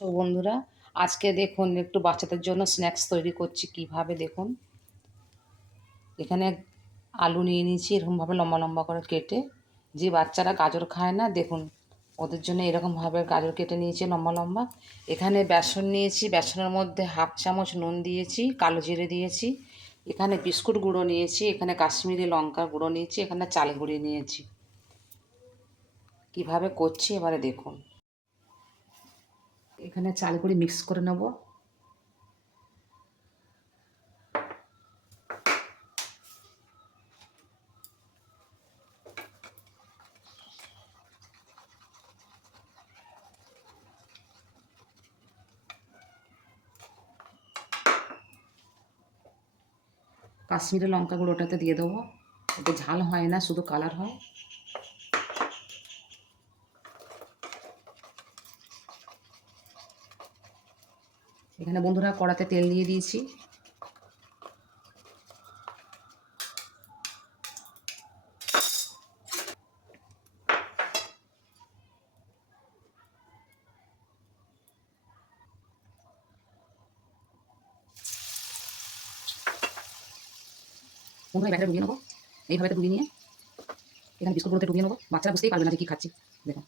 তো বন্ধুরা, আজকে দেখুন একটু বাচ্চাদের জন্য স্ন্যাক্স তৈরি করছি কিভাবে দেখুন। এখানে আলু নিয়ে নিয়েছি এরকমভাবে লম্বা লম্বা করে কেটে। যে বাচ্চারা গাজর খায় না দেখুন, ওদের জন্য এরকমভাবে গাজর কেটে নিয়েছি লম্বা লম্বা। এখানে বেসন নিয়েছি, বেসনের মধ্যে হাফ চামচ নুন দিয়েছি, কালো জিরে দিয়েছি। এখানে বিস্কুট গুঁড়ো নিয়েছি, এখানে কাশ্মীরি লঙ্কার গুঁড়ো নিয়েছি, এখানে চাল গুঁড়ি নিয়েছি। কিভাবে করছি এবারে দেখুন। এখানে চাল গুঁড়ি মিক্স করে নেব। কাশ্মীরি লঙ্কা গুঁড়োটাতে দিয়ে দেবো। এতে ঝাল হয় না, শুধু কালার হয়। এখানে বন্ধুরা কড়াতে তেল দিয়ে দিয়েছি। বন্ধুরা ব্যাটারে ডুবিয়ে নেবো। এইভাবে ডুবিয়ে নিয়ে এখানে বিস্কুটগুলোতে ডুবিয়ে নেবো। বাচ্চারা বুঝতেই পারবে না যে কী খাচ্ছি। দেখুন,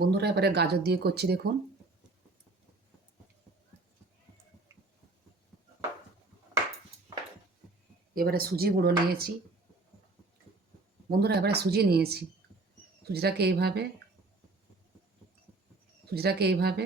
বন্ধুরা এবারে গাজর দিয়ে করছি দেখুন। এবারে সুজি গুঁড়ো নিয়েছি। বন্ধুরা এবারে সুজি নিয়েছি। সুজিটাকে এইভাবে সুজিটাকে এইভাবে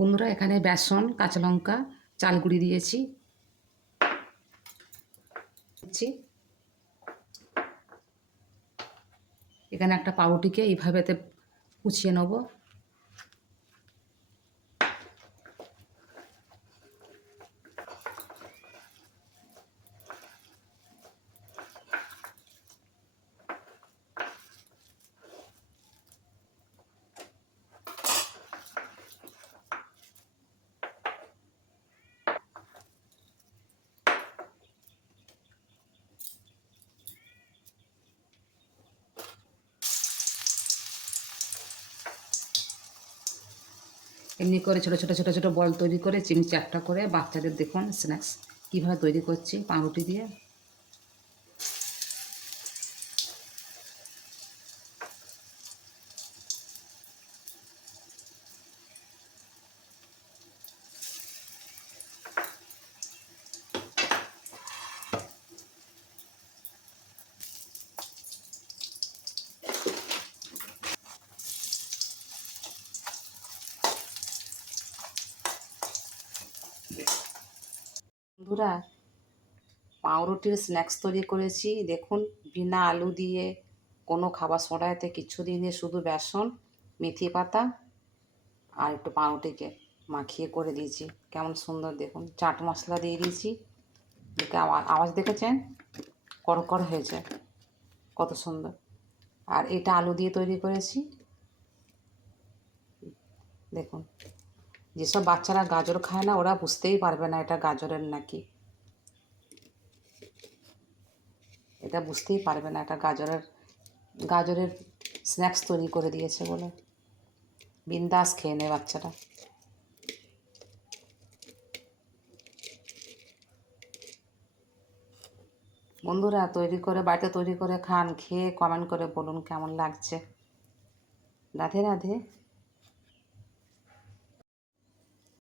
বন্ধুরা এখানে বেসন, কাঁচা লঙ্কা, চাল গুঁড়ি দিয়েছি। এখানে একটা পাউরুটিকে এইভাবে কুচিয়ে নেব। এমনি করে ছোটো ছোটো ছোটো ছোটো বল তৈরি করে চিনি চ্যাপটা করে বাচ্চাদের দেখুন স্ন্যাক্স কীভাবে তৈরি করছি পাউরুটি দিয়ে। বন্ধুরা পাউরুটির স্ন্যাক্স তৈরি করেছি দেখুন, বিনা আলু দিয়ে, কোনো খাবার সোডাতে কিছু দিয়ে, শুধু বেসন, মেথি পাতা আর একটু পাউরুটিকে মাখিয়ে করে দিয়েছি। কেমন সুন্দর দেখুন, চাট মশলা দিয়ে দিয়েছি। দেখে আওয়াজ দেখেছেন, কড়কড় হয়েছে, কত সুন্দর। আর এটা আলু দিয়ে তৈরি করেছি দেখুন। যেসব বাচ্চারা গাজর খায় না ওরা বুঝতেই পারবে না এটা গাজরের নাকি, এটা বুঝতেই পারবে না এটা গাজরের স্ন্যাক্স তৈরি করে দিয়েছে বলে। বিন্দাস খেয়ে নেয় বাচ্চারা। বন্ধুরা বাড়িতে তৈরি করে খান, খেয়ে কমেন্ট করে বলুন কেমন লাগছে। রাধে রাধে।